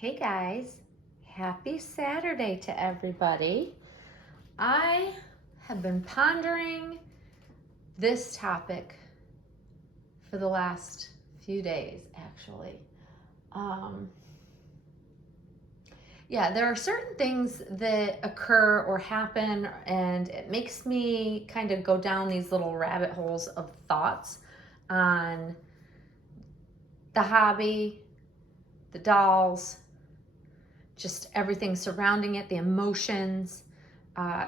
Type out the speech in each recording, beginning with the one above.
Hey guys, happy Saturday to everybody. I have been pondering this topic for the last few days, actually. Um, there are certain things that occur or happen, and it makes me kind of go down these little rabbit holes of thoughts on the hobby, the dolls, just everything surrounding it, the emotions.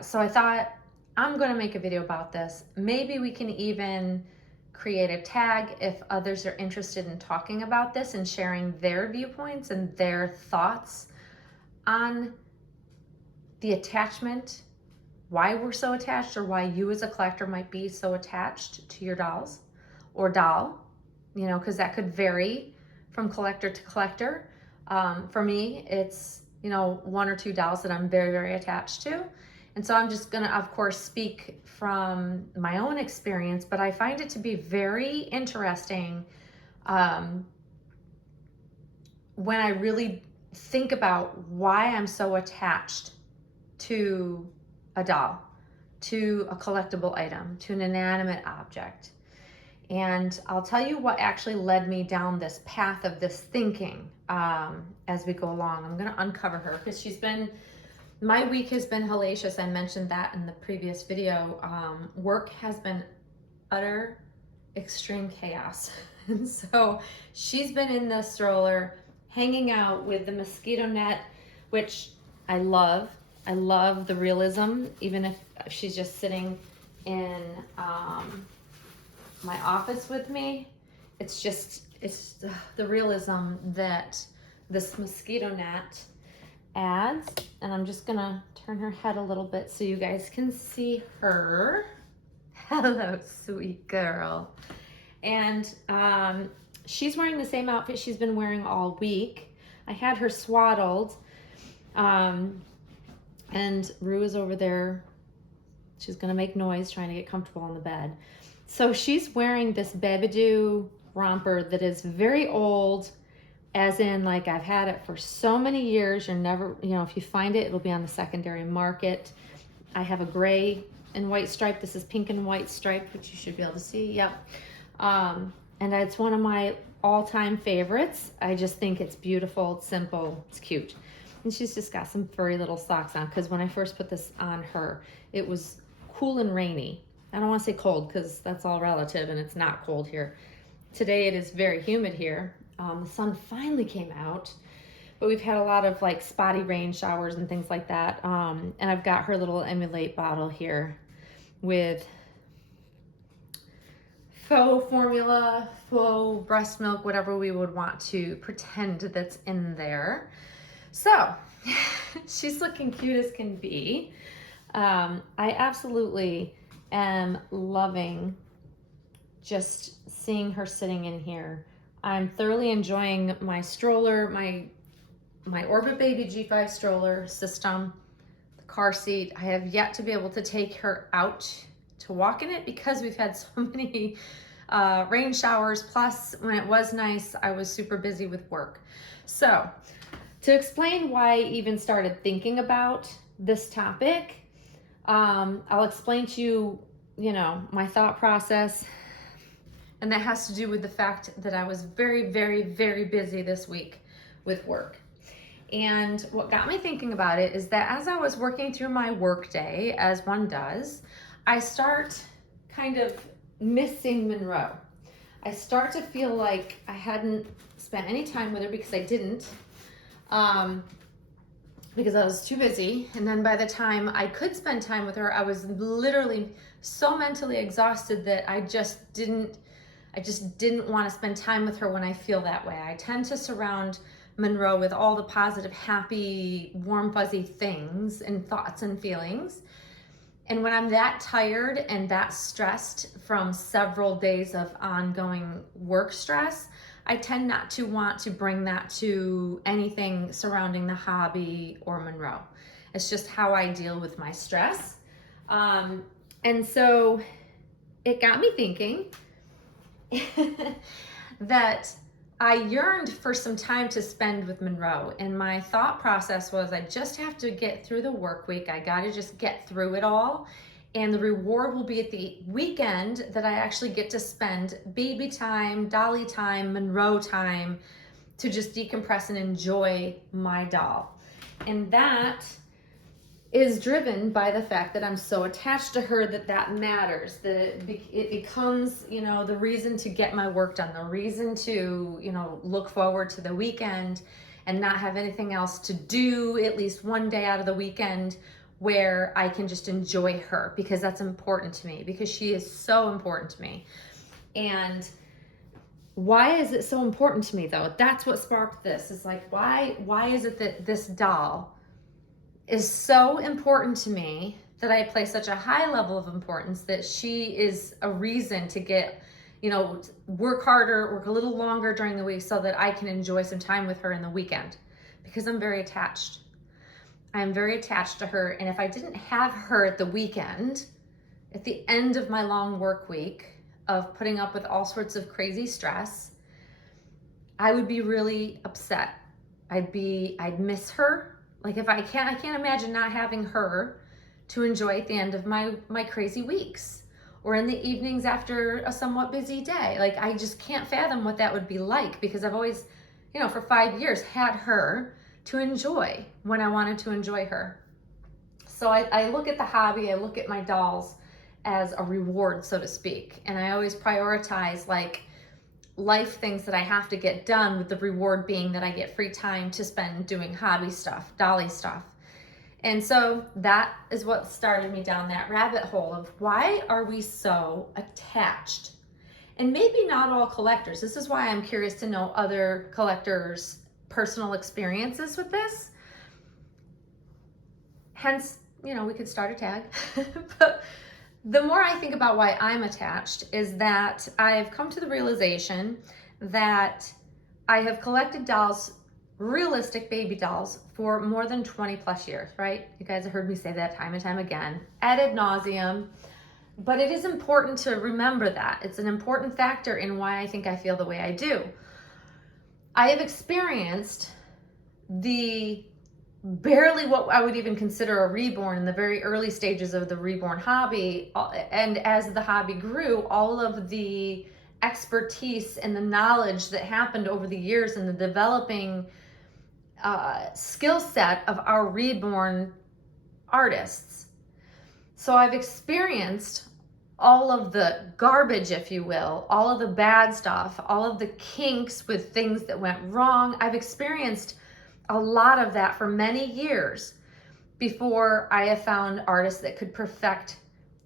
So I thought I'm going to make a video about this. Maybe we can even create a tag if others are interested in talking about this and sharing their viewpoints and their thoughts on the attachment, why we're so attached, or why you as a collector might be so attached to your dolls or doll, because that could vary from collector to collector. For me, it's one or two dolls that I'm very, very attached to. And so I'm just gonna, of course, speak from my own experience, but I find it to be very interesting when I really think about why I'm so attached to a doll, to a collectible item, to an inanimate object. And I'll tell you what actually led me down this path of this thinking as we go along. I'm gonna uncover her because my week has been hellacious. I mentioned that in the previous video. Work has been utter extreme chaos. And so she's been in the stroller, hanging out with the mosquito net, which I love. I love the realism, even if she's just sitting in my office with me. It's the realism that this mosquito net adds. And I'm just gonna turn her head a little bit so you guys can see her. Hello, sweet girl. And she's wearing the same outfit she's been wearing all week. I had her swaddled. And Rue is over there. She's gonna make noise trying to get comfortable on the bed. So she's wearing this Babadoo romper that is very old, as in like I've had it for so many years. You're never, if you find it, it'll be on the secondary market. I have a gray and white stripe. This is pink and white stripe, which you should be able to see. Yep. And it's one of my all-time favorites. I just think it's beautiful, it's simple, it's cute. And she's just got some furry little socks on, because when I first put this on her, it was cool and rainy. I don't want to say cold because that's all relative, and it's not cold here. Today it is very humid here. The sun finally came out, but we've had a lot of like spotty rain showers and things like that. And I've got her little Emulate bottle here with faux formula, faux breast milk, whatever we would want to pretend that's in there. So she's looking cute as can be. I absolutely am loving just seeing her sitting in here. I'm thoroughly enjoying my stroller, my Orbit Baby G5 stroller system, the car seat. I have yet to be able to take her out to walk in it because we've had so many rain showers. Plus, when it was nice, I was super busy with work. So to explain why I even started thinking about this topic, I'll explain to you, my thought process. And that has to do with the fact that I was very, very, very busy this week with work. And what got me thinking about it is that as I was working through my work day, as one does, I start kind of missing Monroe. I start to feel like I hadn't spent any time with her because I didn't. Because I was too busy. And then by the time I could spend time with her, I was literally so mentally exhausted that I just didn't want to spend time with her when I feel that way. I tend to surround Monroe with all the positive, happy, warm, fuzzy things and thoughts and feelings. And when I'm that tired and that stressed from several days of ongoing work stress, I tend not to want to bring that to anything surrounding the hobby or Monroe. It's just how I deal with my stress. And so it got me thinking that I yearned for some time to spend with Monroe, and my thought process was I just have to get through the work week. I got to just get through it all, and the reward will be at the weekend that I actually get to spend baby time, Dolly time, Monroe time to just decompress and enjoy my doll. And that is driven by the fact that I'm so attached to her that matters, that it becomes, you know, the reason to get my work done, the reason to, you know, look forward to the weekend and not have anything else to do at least one day out of the weekend where I can just enjoy her, because that's important to me, because she is so important to me. And why is it so important to me though? That's what sparked this. It's like, why is it that this doll is so important to me, that I place such a high level of importance, that she is a reason to get, you know, work harder, work a little longer during the week so that I can enjoy some time with her in the weekend, because I'm very attached. I'm very attached to her. And if I didn't have her at the weekend, at the end of my long work week of putting up with all sorts of crazy stress, I would be really upset. I'd miss her. Like if I can't imagine not having her to enjoy at the end of my crazy weeks, or in the evenings after a somewhat busy day. Like I just can't fathom what that would be like, because I've always, you know, for 5 years had her to enjoy when I wanted to enjoy her. So I look at the hobby, I look at my dolls as a reward, so to speak. And I always prioritize like life things that I have to get done, with the reward being that I get free time to spend doing hobby stuff, dolly stuff. And so that is what started me down that rabbit hole of why are we so attached? And maybe not all collectors. This is why I'm curious to know other collectors' personal experiences with this. Hence, you know, we could start a tag. But the more I think about why I'm attached is that I've come to the realization that I have collected dolls, realistic baby dolls, for more than 20 plus years, right? You guys have heard me say that time and time again, ad nauseum. But it is important to remember that. It's an important factor in why I think I feel the way I do. I have experienced the barely what I would even consider a reborn in the very early stages of the reborn hobby. And as the hobby grew, all of the expertise and the knowledge that happened over the years in the developing skill set of our reborn artists. So I've experienced all of the garbage, if you will, all of the bad stuff, all of the kinks with things that went wrong. I've experienced a lot of that for many years before I have found artists that could perfect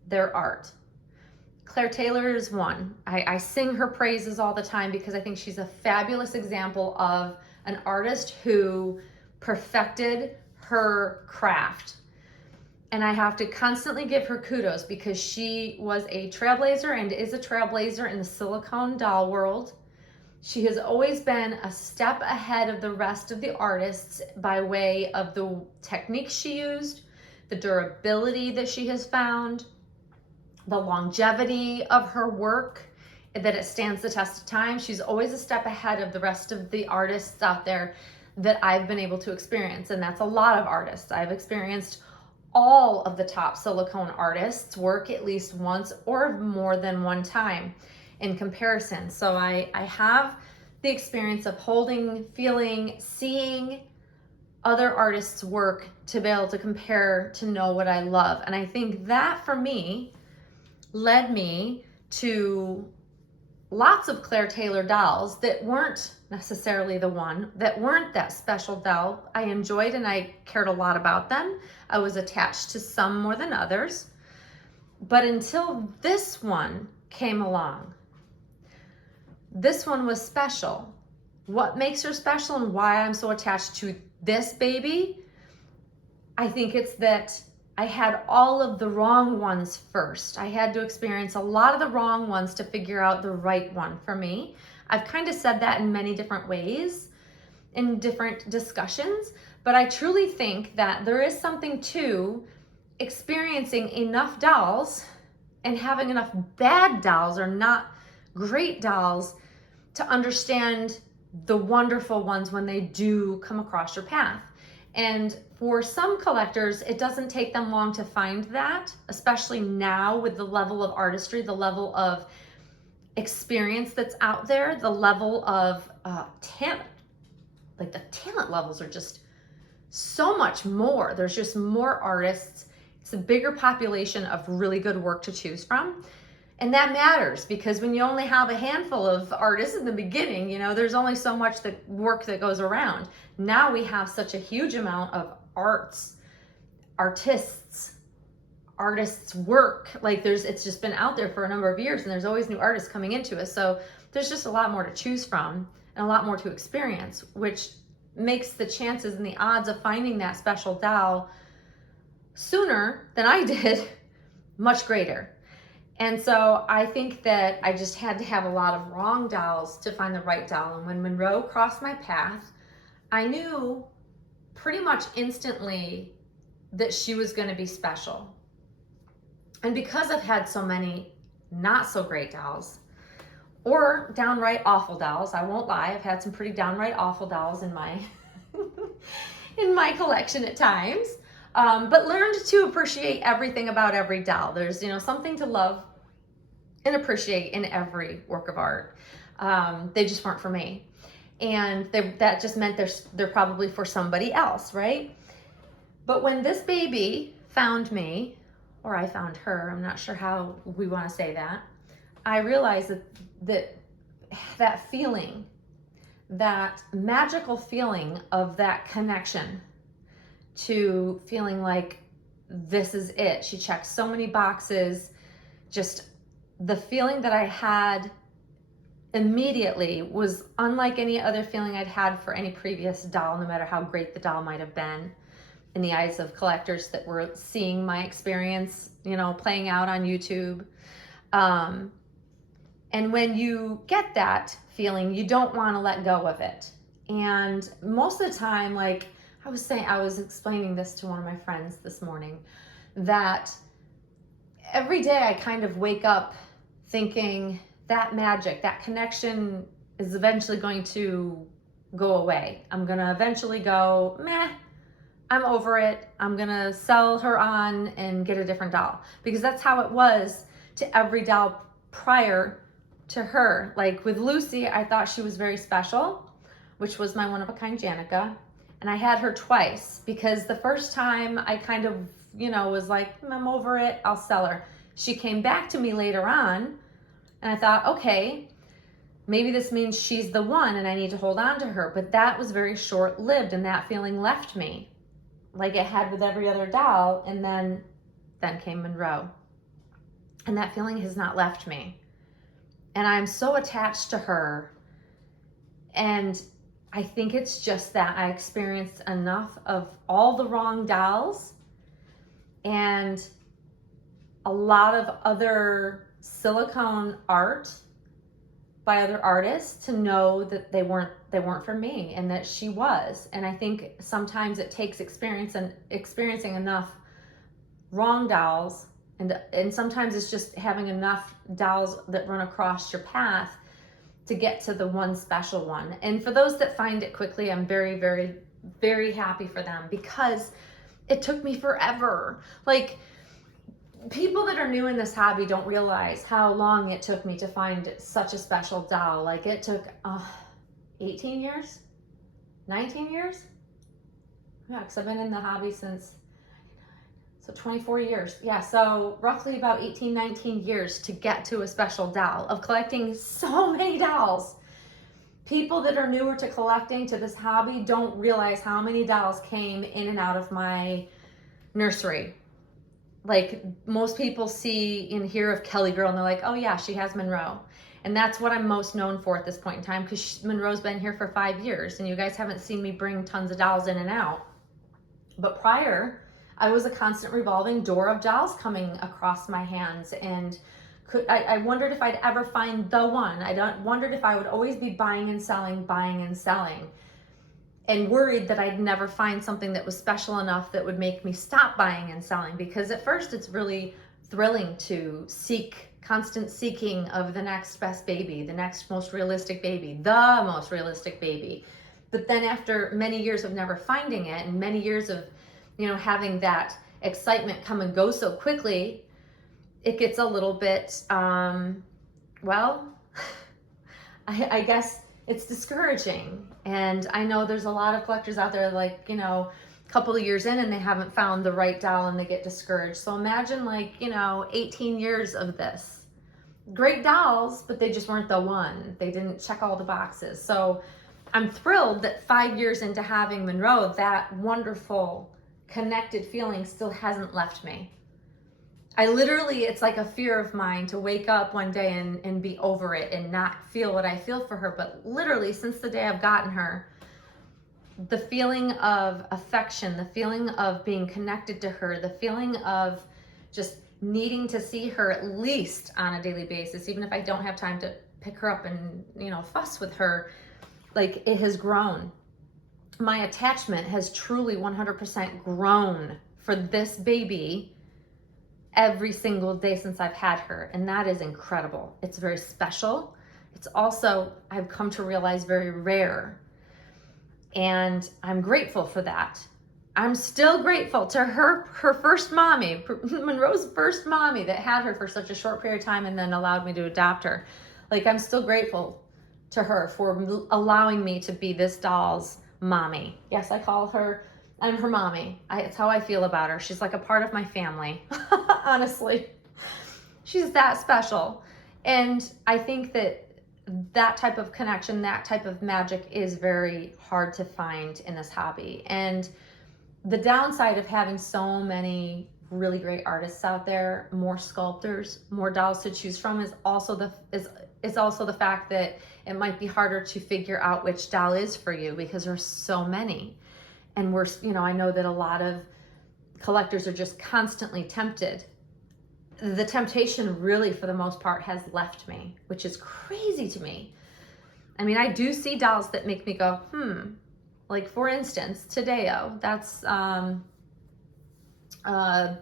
their art. Claire Taylor is one. I sing her praises all the time because I think she's a fabulous example of an artist who perfected her craft. And I have to constantly give her kudos because she was a trailblazer and is a trailblazer in the silicone doll world. She has always been a step ahead of the rest of the artists by way of the techniques she used, the durability that she has found, the longevity of her work, that it stands the test of time. She's always a step ahead of the rest of the artists out there that I've been able to experience. And that's a lot of artists. I've experienced all of the top silicone artists work at least once or more than one time in comparison. So I have the experience of holding, feeling, seeing other artists' work to be able to compare, to know what I love. And I think that for me led me to lots of Claire Taylor dolls that weren't necessarily the one, that weren't that special doll. I enjoyed and I cared a lot about them. I was attached to some more than others. But until this one came along, this one was special. What makes her special and why I'm so attached to this baby? I think it's that I had all of the wrong ones first. I had to experience a lot of the wrong ones to figure out the right one for me. I've kind of said that in many different ways, in different discussions, but I truly think that there is something to experiencing enough dolls and having enough bad dolls or not great dolls to understand the wonderful ones when they do come across your path. And for some collectors, it doesn't take them long to find that, especially now with the level of artistry, the level of experience that's out there, the level of talent. Like the talent levels are just so much more. There's just more artists. It's a bigger population of really good work to choose from. And that matters, because when you only have a handful of artists in the beginning, you know, there's only so much work that goes around. Now we have such a huge amount of artists' work. Like it's just been out there for a number of years, and there's always new artists coming into it. So there's just a lot more to choose from and a lot more to experience, which makes the chances and the odds of finding that special doll sooner than I did much greater. And so I think that I just had to have a lot of wrong dolls to find the right doll. And when Monroe crossed my path, I knew pretty much instantly that she was going to be special. And because I've had so many not so great dolls, or downright awful dolls, I won't lie, I've had some pretty downright awful dolls in my in my collection at times. But learned to appreciate everything about every doll. There's, you know, something to love and appreciate in every work of art. They just weren't for me. And that just meant they're probably for somebody else, right? But when this baby found me, or I found her, I'm not sure how we want to say that, I realized that feeling, that magical feeling of that connection, to feeling like this is it. She checked so many boxes. Just the feeling that I had immediately was unlike any other feeling I'd had for any previous doll, no matter how great the doll might have been in the eyes of collectors that were seeing my experience, you know, playing out on YouTube. And when you get that feeling, you don't want to let go of it. And most of the time, like I was explaining this to one of my friends this morning, that every day I kind of wake up thinking that magic, that connection is eventually going to go away. I'm going to eventually go, meh, I'm over it. I'm going to sell her on and get a different doll. Because that's how it was to every doll prior to her. Like with Lucy, I thought she was very special, which was my one-of-a-kind Janica. And I had her twice, because the first time I kind of, you know, was like, I'm over it, I'll sell her. She came back to me later on, and I thought, okay, maybe this means she's the one and I need to hold on to her. But that was very short-lived, and that feeling left me, like it had with every other doll. And then came Monroe. And that feeling has not left me. And I'm so attached to her. And I think it's just that I experienced enough of all the wrong dolls and a lot of other silicone art by other artists to know that they weren't for me, and that she was. And I think sometimes it takes experiencing enough wrong dolls, and sometimes it's just having enough dolls that run across your path to get to the one special one. And for those that find it quickly, I'm very, very, very happy for them, because it took me forever. Like, people that are new in this hobby don't realize how long it took me to find such a special doll. Like, it took 18 years, 19 years. Yeah, because I've been in the hobby since, so 24 years. Yeah, so roughly about 18, 19 years to get to a special doll, of collecting so many dolls. People that are newer to collecting, to this hobby, don't realize how many dolls came in and out of my nursery. Like, most people see and hear of Kelly Girl and they're like, oh yeah, she has Monroe. And that's what I'm most known for at this point in time, because Monroe's been here for 5 years, and you guys haven't seen me bring tons of dolls in and out. But prior, I was a constant revolving door of dolls coming across my hands, and I wondered if I'd ever find the one. I wondered if I would always be buying and selling, and worried that I'd never find something that was special enough that would make me stop buying and selling. Because at first it's really thrilling to seek constant seeking of the next best baby, the next most realistic baby, the most realistic baby. But then after many years of never finding it, and many years of, having that excitement come and go so quickly, it gets a little bit, I guess it's discouraging. And I know there's a lot of collectors out there, like, a couple of years in and they haven't found the right doll and they get discouraged. So imagine 18 years of this. Great dolls, but they just weren't the one. They didn't check all the boxes. So I'm thrilled that 5 years into having Monroe, that wonderful connected feeling still hasn't left me. It's like a fear of mine to wake up one day and be over it and not feel what I feel for her. But literally, since the day I've gotten her, the feeling of affection, the feeling of being connected to her, the feeling of just needing to see her at least on a daily basis, even if I don't have time to pick her up and, fuss with her, it has grown. My attachment has truly 100% grown for this baby every single day since I've had her. And that is incredible. It's very special. It's also, I've come to realize, very rare. And I'm grateful for that. I'm still grateful to her first mommy, Monroe's first mommy that had her for such a short period of time and then allowed me to adopt her. I'm still grateful to her for allowing me to be this doll's mommy. Yes, I'm her mommy. It's how I feel about her. She's like a part of my family. Honestly, she's that special. And I think that type of connection, that type of magic is very hard to find in this hobby. And the downside of having so many really great artists out there, more sculptors, more dolls to choose from, is also the fact that it might be harder to figure out which doll is for you because there's so many. And I know that a lot of collectors are just constantly tempted. The temptation really, for the most part, has left me, which is crazy to me. I mean, I do see dolls that make me go, like, for instance, Tadeo. That's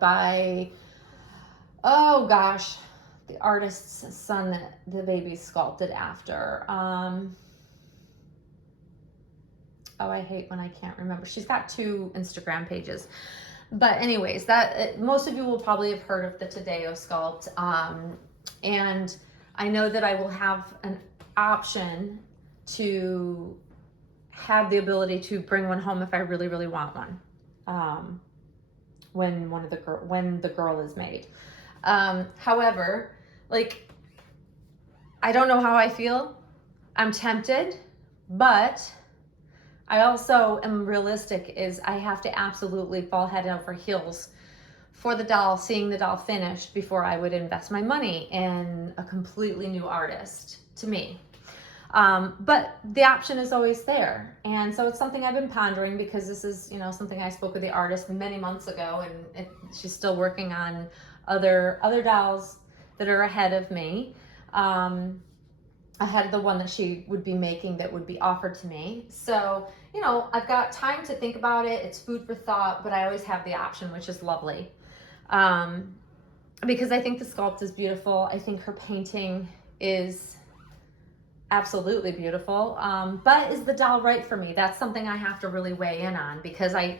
by, oh gosh, the artist's son that the baby sculpted after. I hate when I can't remember. She's got 2 Instagram pages. But anyways, most of you will probably have heard of the Tadeo sculpt. And I know that I will have an option to have the ability to bring one home if I really, really want one. When the girl is made. However, I don't know how I feel. I'm tempted, but I also am realistic. I have to absolutely fall head over heels for the doll, seeing the doll finished, before I would invest my money in a completely new artist to me. But the option is always there. And so it's something I've been pondering, because this is, something I spoke with the artist many months ago, and she's still working on other dolls that are ahead of me. Ahead of the one that she would be making that would be offered to me. So, I've got time to think about it. It's food for thought, but I always have the option, which is lovely. Because I think the sculpt is beautiful. I think her painting is absolutely beautiful. But is the doll right for me? That's something I have to really weigh in on, because I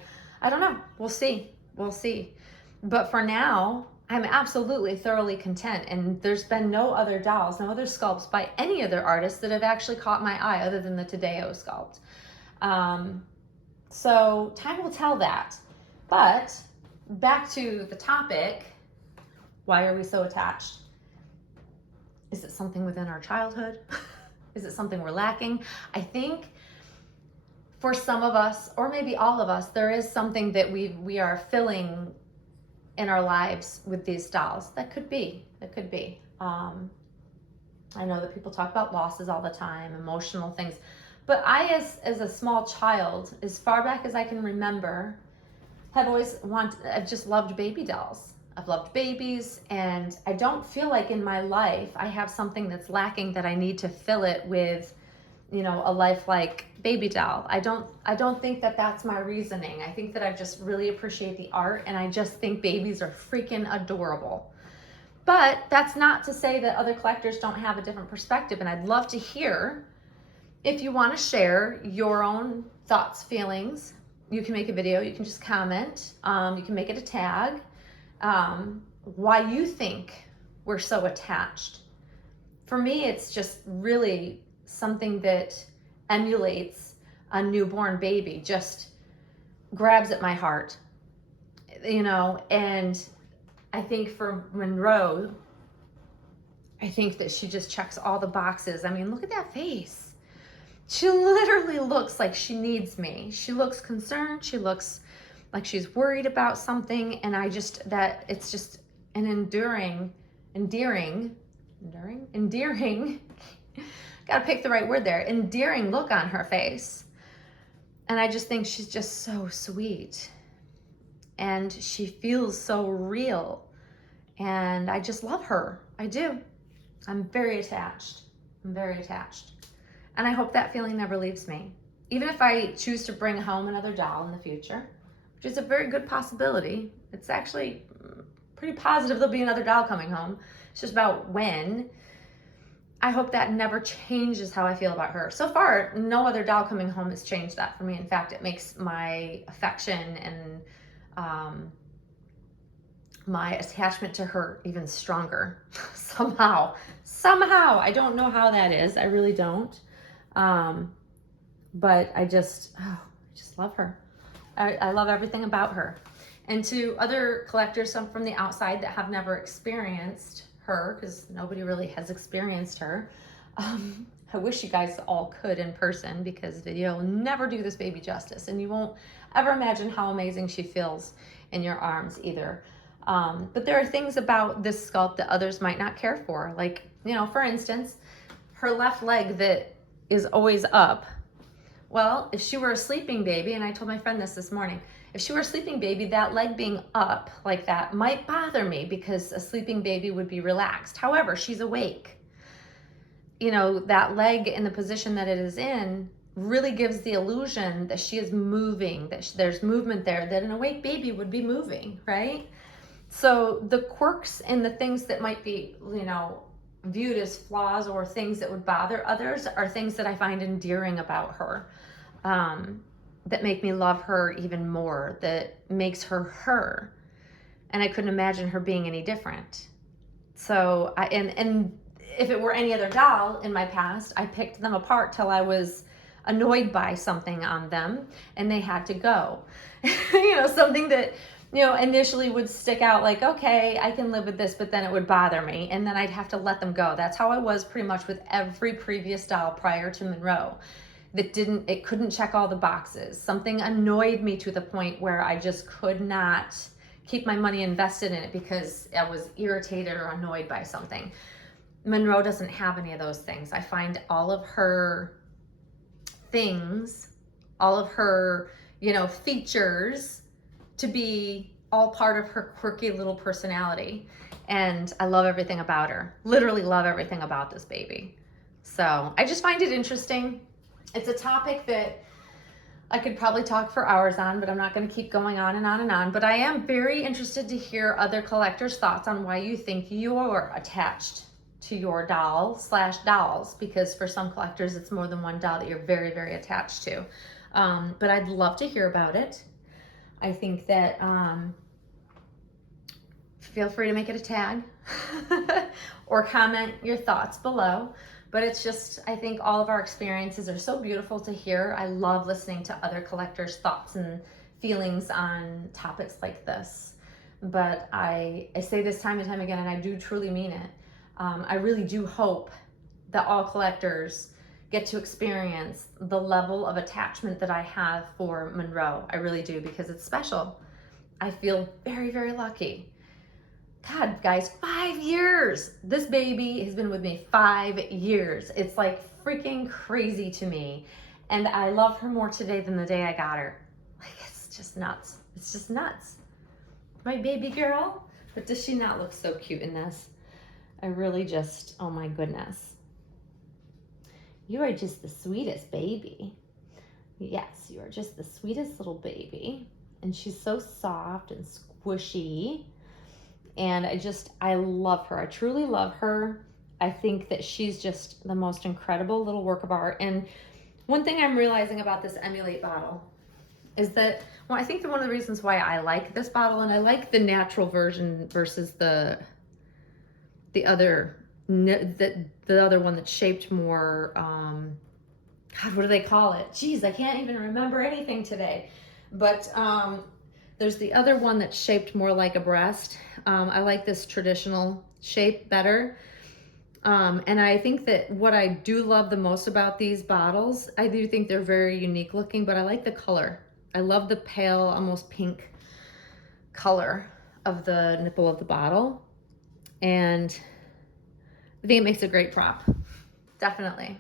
don't know. We'll see. But for now, I'm absolutely thoroughly content, and there's been no other dolls, no other sculpts by any other artist that have actually caught my eye other than the Tadeo sculpt. So time will tell that. But back to the topic, why are we so attached? Is it something within our childhood? Is it something we're lacking? I think for some of us, or maybe all of us, there is something that we are filling in our lives with these dolls. That could be. I know that people talk about losses all the time, emotional things, but I, as a small child, as far back as I can remember, I've just loved baby dolls. I've loved babies, and I don't feel like in my life I have something that's lacking that I need to fill it with, a lifelike baby doll. I don't think that that's my reasoning. I think that I just really appreciate the art, and I just think babies are freaking adorable. But that's not to say that other collectors don't have a different perspective. And I'd love to hear if you want to share your own thoughts, feelings. You can make a video, you can just comment, you can make it a tag. Why you think we're so attached. For me, it's just really something that emulates a newborn baby, just grabs at my heart, you know. And I think for Monroe, I think that she just checks all the boxes. I mean, look at that face. She literally looks like she needs me. She looks concerned. She looks like she's worried about something. And it's just an endearing, gotta pick the right word there, endearing look on her face. And I just think she's just so sweet. And she feels so real. And I just love her. I do. I'm very attached. And I hope that feeling never leaves me. Even if I choose to bring home another doll in the future, which is a very good possibility. It's actually pretty positive there'll be another doll coming home. It's just about when. I hope that never changes how I feel about her. So far, no other doll coming home has changed that for me. In fact, it makes my affection and my attachment to her even stronger. Somehow. I don't know how that is. I really don't. But I just love her. I love everything about her. And to other collectors, some from the outside that have never experienced her, because nobody really has experienced her, I wish you guys all could in person, because video will never do this baby justice, and you won't ever imagine how amazing she feels in your arms either. But there are things about this sculpt that others might not care for. Like, you know, for instance, her left leg that is always up. Well, if she were a sleeping baby, and I told my friend this morning, if she were a sleeping baby, that leg being up like that might bother me, because a sleeping baby would be relaxed. However, she's awake. You know, that leg in the position that it is in really gives the illusion that she is moving, that there's movement there, that an awake baby would be moving, right? So the quirks and the things that might be, you know, viewed as flaws or things that would bother others are things that I find endearing about her, that make me love her even more, that makes her her. And I couldn't imagine her being any different. So and if it were any other doll in my past, I picked them apart till I was annoyed by something on them and they had to go. You know, something that, you know, initially would stick out like, okay, I can live with this, but then it would bother me, and then I'd have to let them go. That's how I was pretty much with every previous doll prior to Monroe. It couldn't check all the boxes. Something annoyed me to the point where I just could not keep my money invested in it because I was irritated or annoyed by something. Monroe doesn't have any of those things. I find all of her things, all of her, you know, features to be all part of her quirky little personality. And I love everything about her. Literally love everything about this baby. So I just find it interesting. It's a topic that I could probably talk for hours on, but I'm not going to keep going on and on and on. But I am very interested to hear other collectors' thoughts on why you think you're attached to your doll/dolls, because for some collectors, it's more than one doll that you're very, very attached to. But I'd love to hear about it. I think that feel free to make it a tag or comment your thoughts below. But it's just, I think all of our experiences are so beautiful to hear. I love listening to other collectors' thoughts and feelings on topics like this. But I say this time and time again, and I do truly mean it. I really do hope that all collectors get to experience the level of attachment that I have for Monroe. I really do, because it's special. I feel very, very lucky. God, guys, 5 years. This baby has been with me 5 years. It's like freaking crazy to me. And I love her more today than the day I got her. Like, it's just nuts. It's just nuts. My baby girl. But does she not look so cute in this? I really just, oh my goodness. You are just the sweetest baby. Yes, you are just the sweetest little baby. And she's so soft and squishy. And I love her. I truly love her. I think that she's just the most incredible little work of art. And one thing I'm realizing about this Emulate bottle is that, well, I think that one of the reasons why I like this bottle, and I like the natural version versus the other one that's shaped more, God, what do they call it? Jeez, I can't even remember anything today. But there's the other one that's shaped more like a breast. I like this traditional shape better. And I think that what I do love the most about these bottles, I do think they're very unique looking, but I like the color. I love the pale, almost pink color of the nipple of the bottle. And I think it makes a great prop, definitely.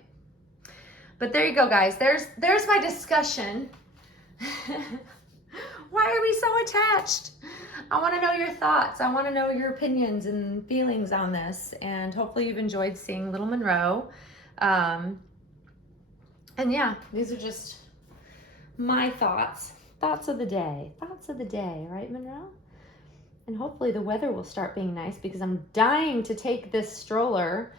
But there you go, guys. There's my discussion. Why are we so attached? I want to know your thoughts. I want to know your opinions and feelings on this. And hopefully you've enjoyed seeing Little Monroe. And yeah, these are just my thoughts. Thoughts of the day, right, Monroe? And hopefully the weather will start being nice, because I'm dying to take this stroller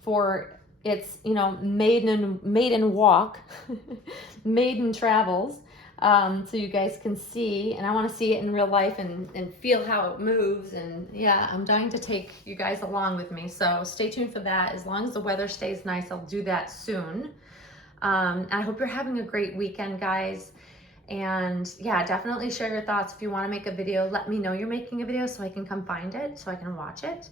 for its, maiden walk, maiden travels, so you guys can see. And I want to see it in real life and feel how it moves. And yeah, I'm dying to take you guys along with me. So stay tuned for that. As long as the weather stays nice, I'll do that soon. I hope you're having a great weekend, guys. And yeah, definitely share your thoughts. If you want to make a video, let me know you're making a video so I can come find it, so I can watch it.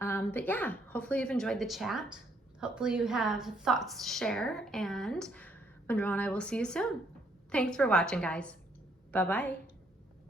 But yeah, hopefully you've enjoyed the chat. Hopefully you have thoughts to share, and Monroe and I will see you soon. Thanks for watching, guys. Bye-bye.